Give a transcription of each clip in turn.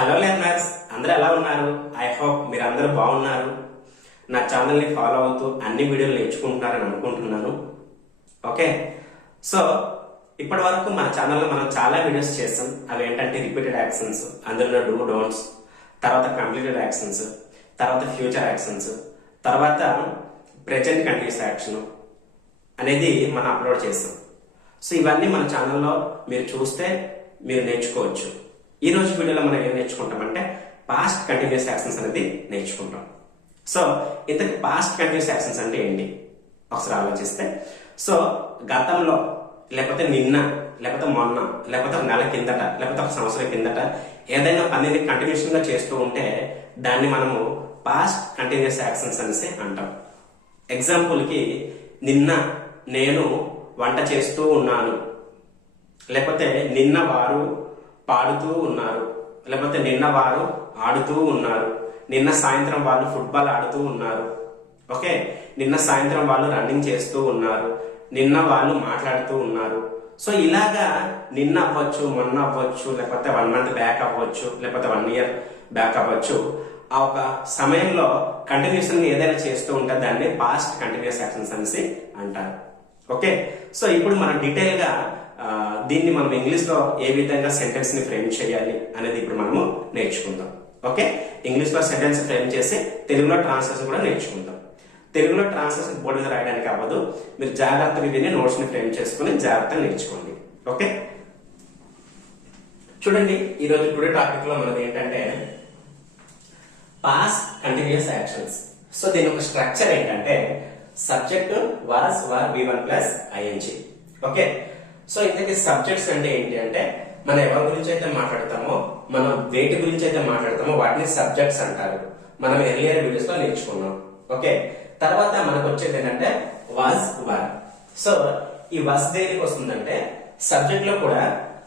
Hello learners, అందరూ ఎలా ఉన్నారు? ఐ హోప్ మీరు అందరూ బాగున్నారు. నా ఛానల్ని ఫాలో అవుతూ అన్ని వీడియోలు నేర్చుకుంటున్నారని అనుకుంటున్నాను. ఓకే, సో ఇప్పటి వరకు మన ఛానల్లో మనం చాలా వీడియోస్ చేస్తాం. అవి ఏంటంటే రిపీటెడ్ యాక్షన్స్, అందులో డూ డోంట్స్, తర్వాత కంప్లీటెడ్ యాక్షన్స్, తర్వాత ఫ్యూచర్ యాక్షన్స్, తర్వాత ప్రెజెంట్ కంటిన్యూస్ యాక్షన్ అనేది మనం అప్లోడ్ చేస్తాం. సో ఇవన్నీ మన ఛానల్లో మీరు చూస్తే మీరు నేర్చుకోవచ్చు. ఈ రోజు వీడియోలో మనం ఏం నేర్చుకుంటామంటే పాస్ట్ కంటిన్యూస్ యాక్షన్స్ అనేది నేర్చుకుంటాం. సో ఇంతకు పాస్ట్ కంటిన్యూస్ యాక్షన్స్ అంటే ఏంటి ఒకసారి ఆలోచిస్తే, సో గతంలో లేకపోతే నిన్న లేకపోతే మొన్న లేకపోతే ఒక నెల కిందట లేకపోతే ఒక సంవత్సరం కిందట ఏదైనా పనిని కంటిన్యూషన్ గా చేస్తూ ఉంటే దాన్ని మనము పాస్ట్ కంటిన్యూస్ యాక్షన్స్ అనేసి అంటాం. ఎగ్జాంపుల్ కి నిన్న నేను వంట చేస్తూ ఉన్నాను, లేకపోతే నిన్న వారు పాడుతూ ఉన్నారు, లేకపోతే నిన్న వారు ఆడుతూ ఉన్నారు, నిన్న సాయంత్రం వాళ్ళు ఫుట్బాల్ ఆడుతూ ఉన్నారు. ఓకే, నిన్న సాయంత్రం వాళ్ళు రన్నింగ్ చేస్తూ ఉన్నారు, నిన్న వాళ్ళు మాట్లాడుతూ ఉన్నారు. సో ఇలాగా నిన్న అవ్వచ్చు, మొన్న అవ్వచ్చు, లేకపోతే 1 month బ్యాక్ అవ్వచ్చు, లేకపోతే 1 year బ్యాక్ అవ్వచ్చు. ఆ ఒక సమయంలో కంటిన్యూషన్ ఏదైనా చేస్తూ ఉంటే దాన్ని పాస్ట్ కంటిన్యూస్ యాక్షన్స్ అనేసి అంటారు. ఓకే, సో ఇప్పుడు మనం డీటెయిల్ గా దీన్ని మనం ఇంగ్లీష్ లో ఏ విధంగా సెంటెన్స్ ని ఫ్రేమ్ చేయాలి అనేది ఇప్పుడు మనము నేర్చుకుందాం. ఓకే, ఇంగ్లీష్ లో సెంటెన్స్ ఫ్రేమ్ చేసి తెలుగులో ట్రాన్స్లేషన్ కూడా నేర్చుకుందాం. తెలుగులో ట్రాన్స్లేషన్ బోర్డు మీద రాయడానికి అవ్వదు, మీరు జాగ్రత్తగా దీన్ని నోట్స్ ని ఫ్రేమ్ చేసుకుని జాగ్రత్తగా నేర్చుకోండి. ఓకే, చూడండి ఈరోజు టుడే టాపిక్ లో మనది ఏంటంటే పాస్ట్ కంటిన్యూస్ యాక్షన్స్. సో దీని ఒక స్ట్రక్చర్ ఏంటంటే subject was were V1 plus ING. Okay, so ఇంతకీ సబ్జెక్ట్స్ అంటే ఏంటి అంటే మనం ఎవరి గురించి అయితే మాట్లాడతామో, మనం వేటి గురించి అయితే మాట్లాడతామో వాటిని సబ్జెక్ట్స్ అంటారు. మనం ఎర్లియర్ వీడియోస్ లో నేర్చుకున్నాం. ఓకే, తర్వాత మనకు వచ్చేది ఏంటంటే వాజ్ వర్. సో ఈ వాజ్ దేనికి వస్తుందంటే సబ్జెక్ట్ లో కూడా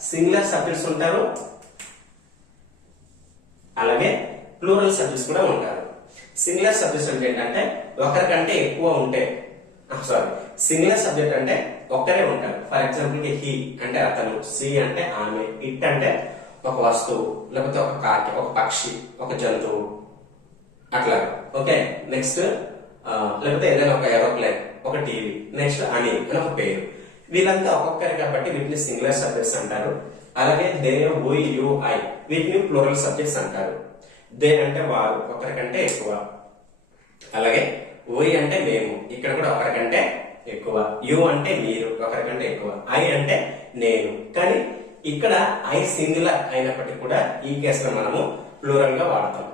సింగులర్ సబ్జెక్ట్స్ ఉంటారు, అలాగే ప్లూరల్ సబ్జెక్ట్స్ కూడా ఉంటారు. సింగులర్ సబ్జెక్ట్స్ అంటే ఏంటంటే ఒకరికంటే ఎక్కువ ఉంటే, సింగులర్ సబ్జెక్ట్ అంటే ఒక్కరే ఉంటారు. ఫర్ ఎగ్జాంపుల్ కి హీ అంటే అతను, సి అంటే ఆమె, ఇట్ అంటే ఒక వస్తువు, లేకపోతే ఒక కాకి, ఒక పక్షి, ఒక జంతువు, అట్లా. ఓకే, నెక్స్ట్ లేకపోతే ఏదైనా ఒక ఏరోప్లేన్, ఒక టీవీ, నెక్స్ట్ అని అని ఒక పేరు. వీళ్ళంతా ఒక్కొక్కరు కాబట్టి వీటిని సింగులర్ సబ్జెక్ట్స్ అంటారు. అలాగే దే, వి, యు, ఐ వీటిని ప్లూరల్ సబ్జెక్ట్స్ అంటారు. దే అంటే వారు, ఒకరికంటే ఎక్కువ. అలాగే వి అంటే మేము, ఇక్కడ కూడా ఒకరికంటే ఎక్కువ. యు అంటే మీరు, ఒకరికంటే ఎక్కువ. ఐ అంటే నేను. కానీ ఇక్కడ ఐ సింగులర్ అయినప్పటికీ కూడా ఈ కేసులో మనము ప్లూరల్ గా వాడతాం.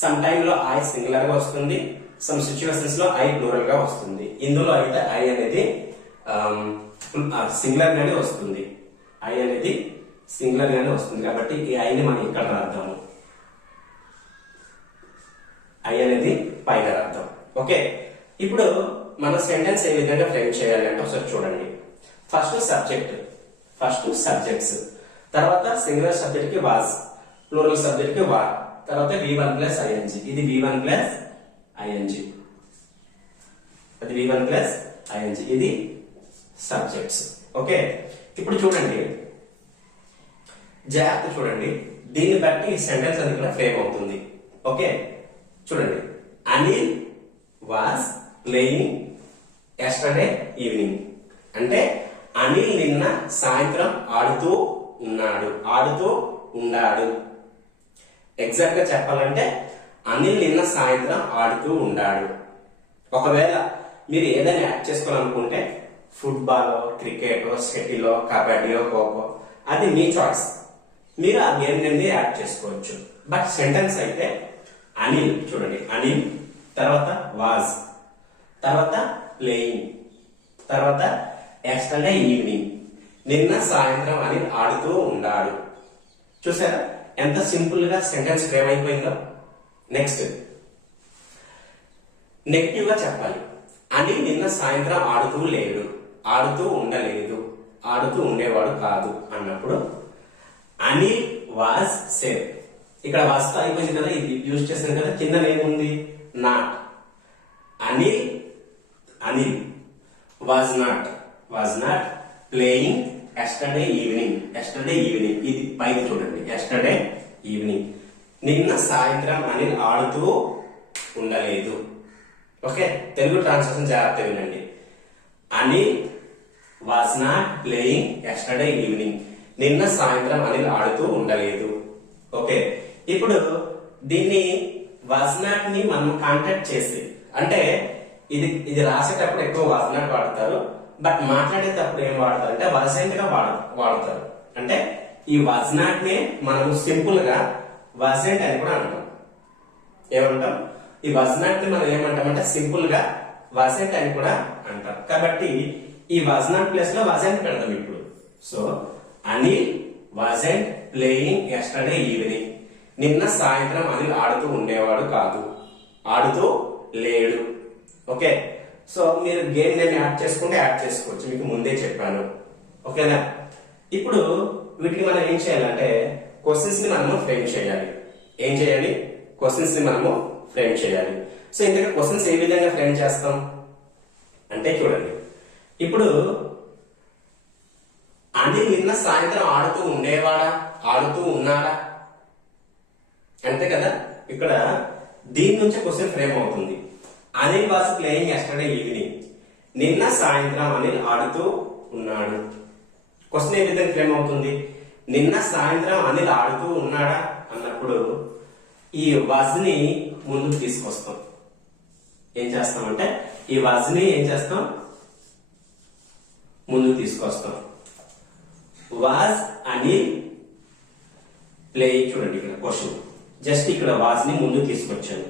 సమ్ టైమ్ లో ఐ సింగులర్ గా వస్తుంది, సమ్ సిచ్యువేషన్స్ లో ఐ ప్లూరల్ గా వస్తుంది. ఇందులో అయితే ఐ అనేది సింగులర్ గానే వస్తుంది. ఐ అనేది సింగులర్ గానే వస్తుంది కాబట్టి ఈ ఐని మనం ఇక్కడ రాద్దాము. ఐ అనేది పైన రాద్దాం. ఓకే, ఇప్పుడు మన సెంటెన్స్ ఏ విధంగా ఫ్రేమ్ చేయాలి అంటే ఒకసారి చూడండి. ఫస్ట్ సబ్జెక్ట్స్, తర్వాత సింగులర్ సబ్జెక్ట్ కి వాజ్, ప్లూరల్ సబ్జెక్ట్ కి వార్, తర్వాత V1 ప్లస్ ING. ఇది V1 ప్లస్ ING, అది V1 ప్లస్ ING, ఇది సబ్జెక్ట్స్. ఓకే, ఇప్పుడు చూడండి, జాగ్రత్త చూడండి, దీన్ని బట్టి ఈ సెంటెన్స్ అది ఇక్కడ ఫ్రేమ్ అవుతుంది. ఓకే, చూడండి, Anil was playing yesterday evening అంటే అనిల్ నిన్న సాయంత్రం ఆడుతూ ఉన్నాడు. ఎగ్జాక్ట్ గా చెప్పాలంటే అనిల్ నిన్న సాయంత్రం ఆడుతూ ఉన్నాడు. ఒకవేళ మీరు ఏదైనా యాడ్ చేసుకోవాలనుకుంటే football, cricket, shuttle, kabaddi, kho kho, అది మీ చాయిస్, మీరు ఆ గేమ్ నుండి యాడ్ చేసుకోవచ్చు. బట్ సెంటెన్స్ అయితే అనిల్, చూడండి, అనిల్, తర్వాత వాజ్, తర్వాత ప్లేయింగ్, తర్వాత ఎస్టర్డే ఈవినింగ్, నిన్న సాయంత్రం అని ఆడుతూ ఉన్నాడు. చూసారా ఎంత సింపుల్ గా సెంటెన్స్ ఫ్రేమ్ అయిపోయిందో. నెక్స్ట్ నెగిటివ్ గా చెప్పాలి. అని నిన్న సాయంత్రం ఆడుతూ ఉండలేదు, ఆడుతూ ఉండేవాడు కాదు అన్నప్పుడు అనిల్ వాజ్ సేఫ్. ఇక్కడ వాజ్ అయిపోయింది కదా, ఇది యూజ్ చేసాను కదా, కింద ఏముంది not. Anil was not playing yesterday evening, ఇది పైన చూడండి, ఎస్టర్డే ఈవినింగ్. నిన్న సాయంత్రం అనిల్ ఆడుతూ ఉండలేదు. ఓకే, తెలుగు ట్రాన్స్లేషన్ జాగ్రత్తగా వినండి. Anil was not playing yesterday evening. నిన్న సాయంత్రం అనిల్ ఆడుతూ ఉండలేదు. ఓకే, ఇప్పుడు దీన్ని వాజ్ నాట్ ని మనం కాంటాక్ట్ చేసి, అంటే ఇది రాసేటప్పుడు ఎక్కువ వాజ్ నాట్ వాడతారు, బట్ మాట్లాడేటప్పుడు ఏం వాడతారు అంటే వజెంట్ గా వాడతారు. అంటే ఈ వాజ్ నాట్ నే మనం సింపుల్ గా వజెంట్ అని కూడా అంటాం. ఏమంటాం? ఈ వాజ్ నాట్ ని మనం ఏమంటాం అంటే సింపుల్ గా వజెంట్ అని కూడా అంటాం. కాబట్టి ఈ వాజ్ నాట్ ప్లేస్ లో వజెంట్ పెడతాం ఇప్పుడు. So Anil wasn't playing yesterday evening. నిన్న సాయంత్రం అనిల్ ఆడుతూ ఉండేవాడు కాదు, ఆడుతూ లేడు. ఓకే, సో మీరు గేమ్ నేమ్ యాడ్ చేసుకుంటే యాడ్ చేసుకోవచ్చు, మీకు ముందే చెప్పాను. ఓకేనా? ఇప్పుడు వీటిని మనం ఏం చేయాలంటే క్వశ్చన్స్ ని మనము ఫ్రేమ్ చేయాలి. ఏం చేయాలి? క్వశ్చన్స్ ని మనము ఫ్రేమ్ చేయాలి. సో ఇంతగా క్వశ్చన్స్ ఏ విధంగా ఫ్రేమ్ చేస్తాం అంటే చూడండి, ఇప్పుడు అనిల్ నిన్న సాయంత్రం ఆడుతూ ఉండేవాడా, ఆడుతూ ఉన్నాడా, అంతే కదా. ఇక్కడ దీని నుంచి క్వశ్చన్ ఫ్రేమ్ అవుతుంది. Anil was playing yesterday evening. నిన్న సాయంత్రం అనిల్ ఆడుతూ ఉన్నాడు. క్వశ్చన్ ఏ విధంగా ఫ్రేమ్ అవుతుంది? నిన్న సాయంత్రం అనిల్ ఆడుతూ ఉన్నాడా అన్నప్పుడు ఈ వాజ్ ని ముందుకు తీసుకొస్తాం. ఏం చేస్తామంటే ఈ వాజ్ ని ఏం చేస్తాం? ముందుకు తీసుకొస్తాం. Was Anil playing. చూడండి ఇక్కడ క్వశ్చన్ జస్ట్ ఇక్కడ వాజ్ ని ముందు తీసుకొచ్చాను.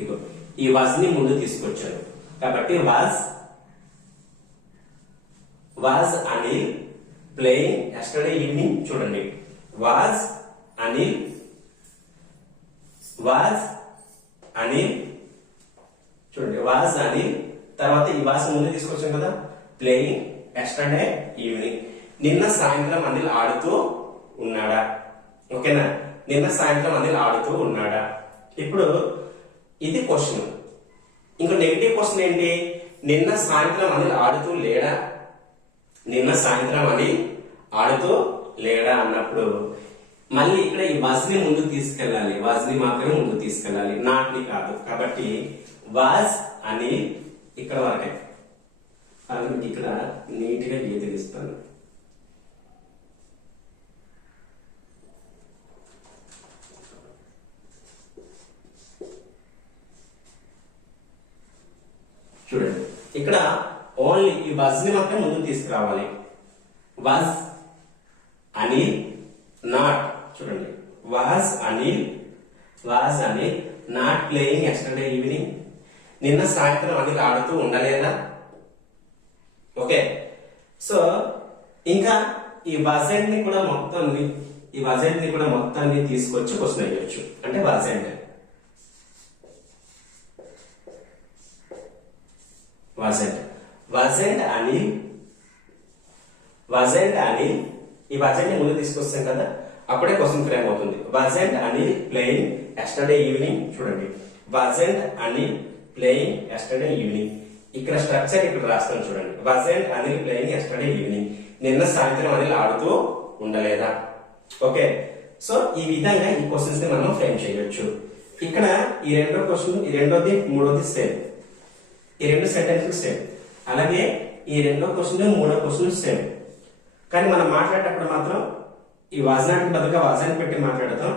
ఇగో ఈ వాజ్ ని ముందు తీసుకొచ్చాను కాబట్టి was Anil playing yesterday evening. చూడండి, వాజ్ అనిల్ చూడండి, వాజ్ అనిల్ తర్వాత ఈ వాజ్ ముందు తీసుకొచ్చాం కదా, ప్లేయింగ్ ఎస్టర్డే ఈవినింగ్. నిన్న సాయంత్రం అనిల్ ఆడుతూ ఉన్నాడా? ఓకేనా, నిన్న సాయంత్రం అనిల్ ఆడుతూ ఉన్నాడా. ఇప్పుడు ఇది క్వశ్చన్. ఇంకో నెగిటివ్ క్వశ్చన్ ఏంటి? నిన్న సాయంత్రం అనిల్ ఆడుతూ లేడా, నిన్న సాయంత్రం అనిల్ ఆడుతూ లేడా అన్నప్పుడు మళ్ళీ ఇక్కడ ఈ వాజ్ ని ముందుకు తీసుకెళ్ళాలి. వాజ్ ని మాత్రమే ముందుకు తీసుకెళ్ళాలి, నాట్ ని కాదు. కాబట్టి వాజ్ అనిల్ ఇక్కడ వరకే. ఇక్కడ నీట్ గా గీత గీస్తాను. చూడండి, ఇక్కడ ఓన్లీ ఈ వాజ్ ని మాత్రం ముందుకు తీసుకురావాలి. Was Anil not. చూడండి, was Anil not playing yesterday evening. నిన్న సాయంత్రం అనిల్ ఆడుతూ ఉండలేదా. ఓకే, సో ఇంకా ఈ వజెంట్ ని కూడా మొత్తాన్ని తీసుకొచ్చి క్వశ్చన్ అయ్యొచ్చు. అంటే వజెంట్ అనిల్ ఈ వజెంట్ ని ముందు తీసుకొస్తాం కదా, అప్పుడే క్వశ్చన్ ఫ్రేమ్ అవుతుంది. Wasn't Anil playing yesterday evening. చూడండి, wasn't Anil playing yesterday evening. ఇక్కడ స్ట్రక్చర్ ఇక్కడ రాస్తాను చూడండి. Wasn't Anil playing yesterday evening. నిన్న సాయంత్రం అనిల్ ఆడుతూ ఉండలేదా. ఓకే, సో ఈ విధంగా ఈ క్వశ్చన్స్ ని మనం ఫ్రేమ్ చేయొచ్చు. ఇక్కడ ఈ రెండో క్వశ్చన్, ఈ రెండోది మూడోది సేమ్, ఈ రెండు సెంటెన్సెస్ సేమ్. అలాగే ఈ రెండో క్వశ్చన్ మూడో క్వశ్చన్ సేమ్. కానీ మనం మాట్లాడేటప్పుడు మాత్రం ఈ వాజనానికి బదులుగా వాజాన్ని పెట్టి మాట్లాడతాం.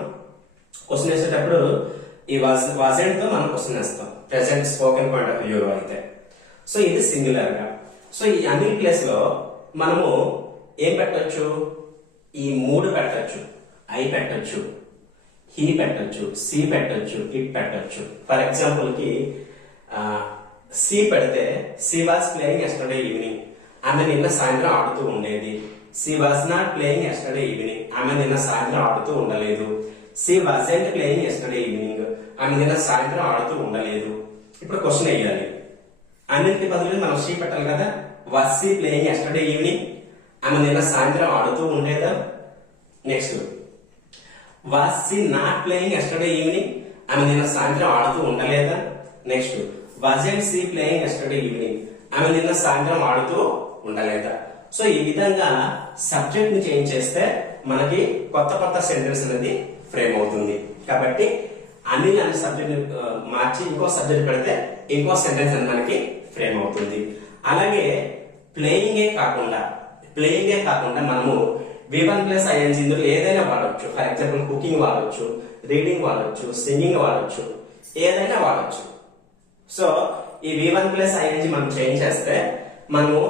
క్వశ్చన్ వేసేటప్పుడు ఈ వాజెంట్ తో మనం క్వశ్చన్ వేస్తాం, present spoken point of view అయితే. సో ఇది సింగులర్ గా. సో ఈ అనిల్ ప్లేస్ లో మనము ఏం పెట్టొచ్చు? ఈ మూడు పెట్టొచ్చు. ఐ పెట్టొచ్చు, హీ పెట్టొచ్చు, సి పెట్టొచ్చు, ఇట్ పెట్టొచ్చు. ఫర్ ఎగ్జాంపుల్ కి సి పెడితే she was playing yesterday evening. ఆమె నిన్న సాయంత్రం ఆడుతూ ఉండేది. She was not playing yesterday evening. ఆమె నిన్న సాయంత్రం ఆడుతూ ఉండలేదు. She wasn't playing yesterday evening. ఆమె నిన్న సాయంత్రం ఆడుతూ ఉండలేదు. ఇప్పుడు క్వశ్చన్ వేయాలి. అన్నింటి బదులు మనం సి పెట్టాలి కదా. Was she playing yesterday evening. ఆమె నిన్న సాయంత్రం ఆడుతూ ఉండేదా. Next, was she not playing yesterday evening. ఆమె నిన్న సాయంత్రం ఆడుతూ ఉండలేదా. Next, wasn't she playing yesterday evening. ఆమె నిన్న సాయంత్రం ఆడుతూ ఉండలేదా. సో ఈ విధంగా సబ్జెక్ట్ ని చేంజ్ చేస్తే మనకి కొత్త సెంటెన్స్ అనేది ఫ్రేమ్ అవుతుంది. కాబట్టి అనిల్ అనే సబ్జెక్ట్ మార్చి ఇంకో సబ్జెక్ట్ పెడితే ఇంకో సెంటెన్స్ అని మనకి ఫ్రేమ్ అవుతుంది. అలాగే ప్లేయింగే కాకుండా మనము V1 ప్లస్ ING ఇందులో ఏదైనా వాడవచ్చు. ఫర్ ఎగ్జాంపుల్ కుకింగ్ వాడవచ్చు, రీడింగ్ వాడవచ్చు, సింగింగ్ వాడవచ్చు, ఏదైనా వాడవచ్చు. సో ఈ V1 ప్లస్ ING మనం చేంజ్ చేస్తే మనము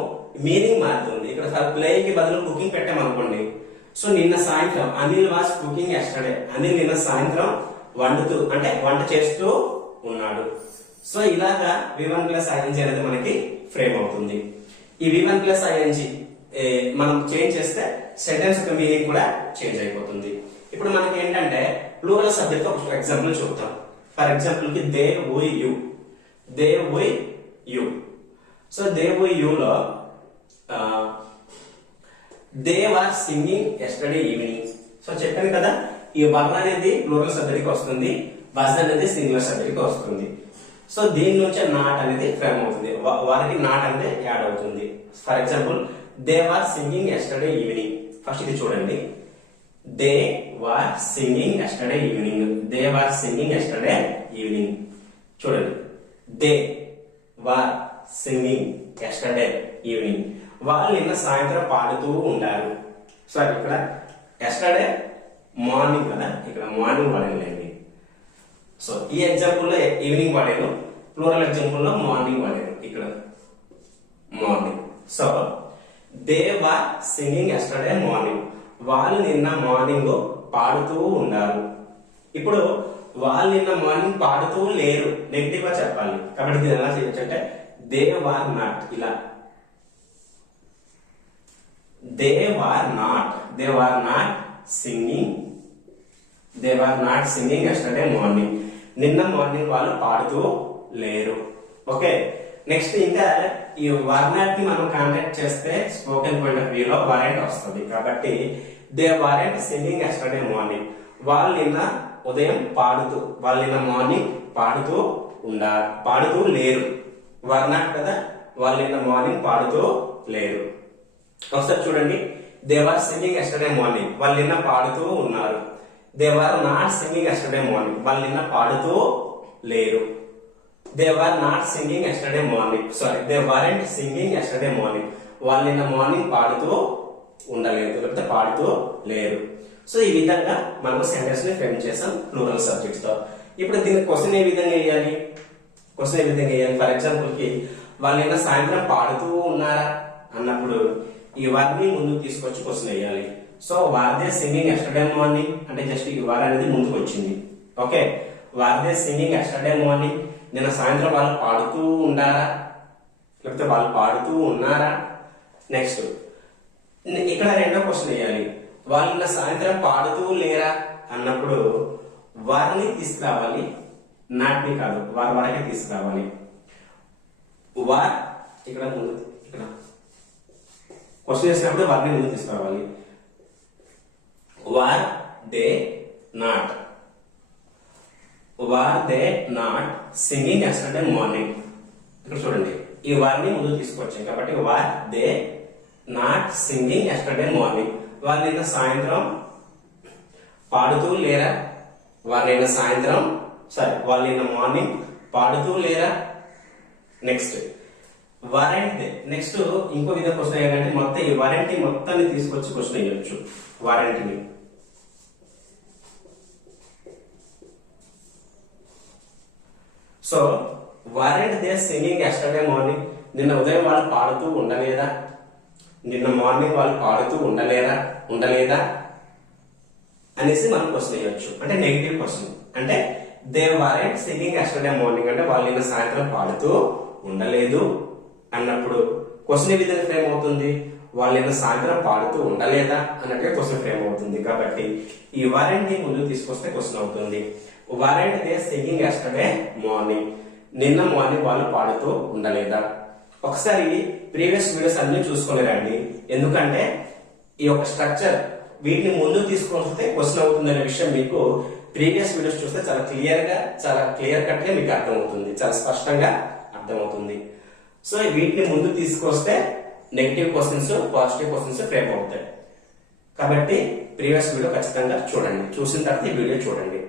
మీనింగ్ మారుతుంది. ఇక్కడ ప్లేయింగ్ కి బదులు కుకింగ్ పెట్టామనుకోండి. సో నిన్న సాయంత్రం Anil was cooking yesterday. Anil నిన్న సాయంత్రం వంట చేస్తూ ఉన్నాడు. సో ఇలాగా V1 ప్లస్ ING అనేది మనకి ఫ్రేమ్ అవుతుంది. ఈ V1 ప్లస్ ING మనం చేంజ్ చేస్తే సెంటెన్స్ యొక్క మీనింగ్ కూడా చేంజ్ అయిపోతుంది. ఇప్పుడు మనకి ఏంటంటే ప్లూరల్ సబ్జెక్ట్ ఒక ఎగ్జాంపుల్ చూద్దాం. ఫర్ ఎగ్జాంపుల్ కి they we you. So they we you లో they were singing yesterday evening. So చెప్పాను కదా, ఈ వర్ అనేది ప్లూరల్ సబ్జెక్ట్ కి వస్తుంది, వాజ్ అనేది సింగులర్ సబ్జెక్ట్ కి వస్తుంది. సో దీని నుంచి నాట్ అనేది ఫ్రేమ్ అవుతుంది, వారికి నాట్ అనేది యాడ్ అవుతుంది. For example they were singing yesterday evening. First ఇది చూడండి, they were singing yesterday evening. చూడండి, they were singing yesterday evening. వాళ్ళు నిన్న సాయంత్రం పాడుతూ ఉంటారు. సో ఇక్కడ ఎస్టర్డే మార్నింగ్ కదా, ఇక్కడ మార్నింగ్ వాడేనండి. సో ఈ ఎగ్జాంపుల్ లో ఈవినింగ్ వాడాను, ప్లూరల్ ఎగ్జాంపుల్ లో మార్నింగ్ వాడాను. ఇక్కడ morning. So they were singing yesterday morning. వాళ్ళు నిన్న మార్నింగ్ పాడుతూ ఉన్నారు. ఇప్పుడు వాళ్ళు నిన్న మార్నింగ్ పాడుతూ లేరు, నెగిటివ్ గా చెప్పాలి. కాబట్టి ఇది ఎలా చేయొచ్చు అంటే దే వర్ నాట్. ఇలా they were not singing yesterday morning. నిన్న మార్నింగ్ వాళ్ళు పాడుతూ లేరు. ఓకే, నెక్స్ట్ ఇంకా ఈ వర్నాట్ ని మనం కాంటాక్ట్ చేస్తే స్పోకెన్ పాయింట్ ఆఫ్ వ్యూ లో వరెంట్ వస్తుంది. కాబట్టి they weren't singing yesterday morning. వాళ్ళు నిన్న మార్నింగ్ పాడుతూ లేరు. వర్నాట్ కదా, వాళ్ళు నిన్న మార్నింగ్ పాడుతూ లేరు. ఒకసారి చూడండి, they were singing yesterday morning, వాళ్ళు నిన్న పాడుతూ ఉన్నారు. They were not singing yesterday morning, వాళ్ళు నిన్న పాడుతూ లేరు. They were not singing yesterday morning, they weren't singing yesterday morning, వాళ్ళు నిన్న మార్నింగ్ పాడుతూ ఉండలేదు, లేకపోతే పాడుతూ లేరు. సో ఈ విధంగా మనం సెంటెన్స్ ని ఫ్రేమ్ చేసాం ప్లూరల్ సబ్జెక్ట్స్ తో. ఇప్పుడు దీనికి క్వశ్చన్ ఏ విధంగా వేయాలి? ఫర్ ఎగ్జాంపుల్ కి వాళ్ళు నిన్న సాయంత్రం పాడుతూ ఉన్నారా అన్నప్పుడు ఈ వర్డ్ ని ముందుకు తీసుకొచ్చి క్వశ్చన్ వేయాలి. So were they singing yesterday morning అంటే జస్ట్ ఈ వర్ అనేది ముందుకు వచ్చింది. Okay, were they singing yesterday morning, నిన్న సాయంత్రం వాళ్ళు పాడుతూ ఉండారా, లేకపోతే వాళ్ళు పాడుతూ ఉన్నారా. నెక్స్ట్ ఇక్కడ రెండో క్వశ్చన్ వేయాలి, వాళ్ళు నిన్న సాయంత్రం పాడుతూ లేరా అన్నప్పుడు వారిని తీసుకురావాలి, నాట్ ని కాదు, వారి వరకే తీసుకురావాలి. వార్ ఇక్కడ ముందు, ఇక్కడ క్వశ్చన్ చేసినప్పుడు వారిని ముందు తీసుకురావాలి. Were they not singing yesterday morning. ఇక్కడ చూడండి, ఈ వారిని ముందు తీసుకొచ్చాం కాబట్టి were they not singing yesterday morning. వాళ్ళు నిన్న సాయంత్రం పాడుతూ లేరా, వాళ్ళు నిన్న మార్నింగ్ పాడుతూ లేరా. Next weren't. నెక్స్ట్ ఇంకో విధంగా క్వశ్చన్ ఏంటంటే మొత్తం ఈ వరెంట్ మొత్తాన్ని తీసుకొచ్చి క్వశ్చన్ వేయొచ్చు. వరెంట్ ని so weren't they singing yesterday morning, నిన్న ఉదయం వాళ్ళు పాడుతూ ఉండలేదా, నిన్న మార్నింగ్ వాళ్ళు పాడుతూ ఉండలేదా అనేసి మనం క్వశ్చన్ వేయొచ్చు. అంటే నెగిటివ్ క్వశ్చన్. అంటే they weren't singing yesterday morning అంటే వాళ్ళు నిన్న సాయంత్రం పాడుతూ ఉండలేదు అన్నప్పుడు క్వశ్చన్ ఏ విధంగా ఫ్రేమ్ అవుతుంది, వాళ్ళు నిన్న సాయంత్రం పాడుతూ ఉండలేదా అన్నట్టుగా క్వశ్చన్ ఫ్రేమ్ అవుతుంది. కాబట్టి ఈ వరెంట్ ని ముందుకు తీసుకొస్తే క్వశ్చన్ అవుతుంది. Weren't they singing yesterday morning, నిన్న మార్నింగ్ వాళ్ళు పాడుతూ ఉండలేదా. ఒకసారి ప్రీవియస్ వీడియోస్ అన్ని చూసుకొని రండి, ఎందుకంటే ఈ యొక్క స్ట్రక్చర్ వీటిని ముందు తీసుకొస్తే క్వశ్చన్ అవుతుంది అనే విషయం మీకు ప్రీవియస్ వీడియోస్ చూస్తే చాలా క్లియర్ కట్ గా మీకు అర్థమవుతుంది, చాలా స్పష్టంగా అర్థమవుతుంది. సో వీటిని ముందు తీసుకొస్తే negative questions, positive questions frame అవుతాయి. కాబట్టి ప్రీవియస్ వీడియో ఖచ్చితంగా చూడండి, చూసిన తర్వాత ఈ వీడియో చూడండి.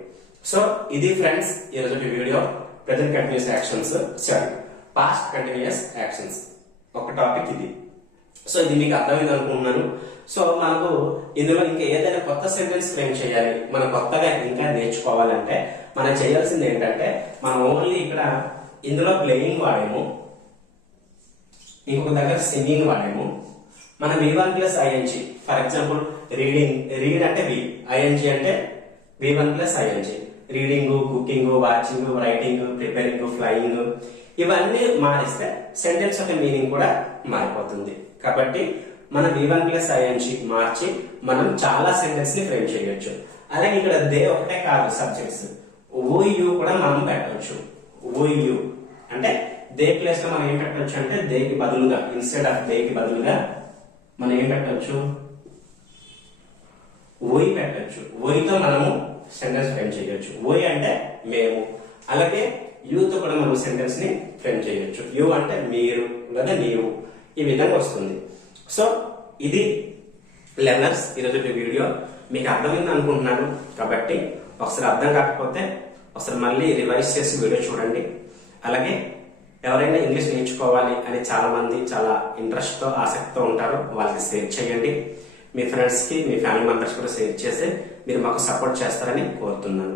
సో ఇది ఫ్రెండ్స్ ఈరోజు video. Present continuous actions, past continuous actions ఒక టాపిక్ ఇది. సో ఇది మీకు అర్థమైంది అనుకుంటున్నాను. సో మనకు ఇందులో ఇంకా ఏదైనా కొత్త సెంటెన్స్ ఫ్రేమ్ చేయాలి, మనం కొత్తగా ఇంకా నేర్చుకోవాలంటే మనం చేయాల్సింది ఏంటంటే, మనం ఓన్లీ ఇక్కడ ఇందులో ప్లేయింగ్ వాడాము, ఇంకొక దగ్గర సింగింగ్ వాడాము. మన V1 plus ING, for example reading, read అంటే V, ING అంటే V1 plus ING. Reading, cooking, watching, writing, preparing, flying, ఇవన్నీ మారిస్తే సెంటెన్స్ యొక్క మీనింగ్ కూడా మారిపోతుంది. కాబట్టి మన V1 ప్లస్ ING మార్చి మనం చాలా సెంటెన్స్ ని ఫ్రేమ్ చేయొచ్చు. అలాగే ఇక్కడ దే ఒకటే కాదు సబ్జెక్ట్స్, యు కూడా మనం పెట్టవచ్చు. యు అంటే దే ప్లేస్ లో మనం ఏం పెట్టవచ్చు అంటే, దేకి బదులుగా, ఇన్స్టెడ్ ఆఫ్ దేకి బదులుగా మనం ఏం పెట్టవచ్చు, ఓయి పెట్టచ్చు. ఓయితో మనము సెంటెన్స్ ఫ్రేమ్ చేయొచ్చు. ఓయి అంటే మేము. అలాగే యూతో కూడా మనం సెంటెన్స్ ని ఫ్రేమ్ చేయొచ్చు. యు అంటే మీరు లేదా నీవు, ఈ విధంగా వస్తుంది. సో ఇది లెర్నర్స్ ఈరోజు వీడియో మీకు అర్థమైంది అనుకుంటున్నాను. కాబట్టి ఒకసారి అర్థం కాకపోతే ఒకసారి మళ్ళీ రివైజ్ చేసి వీడియో చూడండి. అలాగే ఎవరైనా ఇంగ్లీష్ నేర్చుకోవాలి అని చాలా మంది చాలా ఇంట్రెస్ట్ తో, ఆసక్తితో ఉంటారు, వాళ్ళకి షేర్ చేయండి. మీ ఫ్రెండ్స్ కి, మీ ఫ్యామిలీ మెంబర్స్ కూడా షేర్ చేసి మీరు మాకు సపోర్ట్ చేస్తారని కోరుతున్నాను.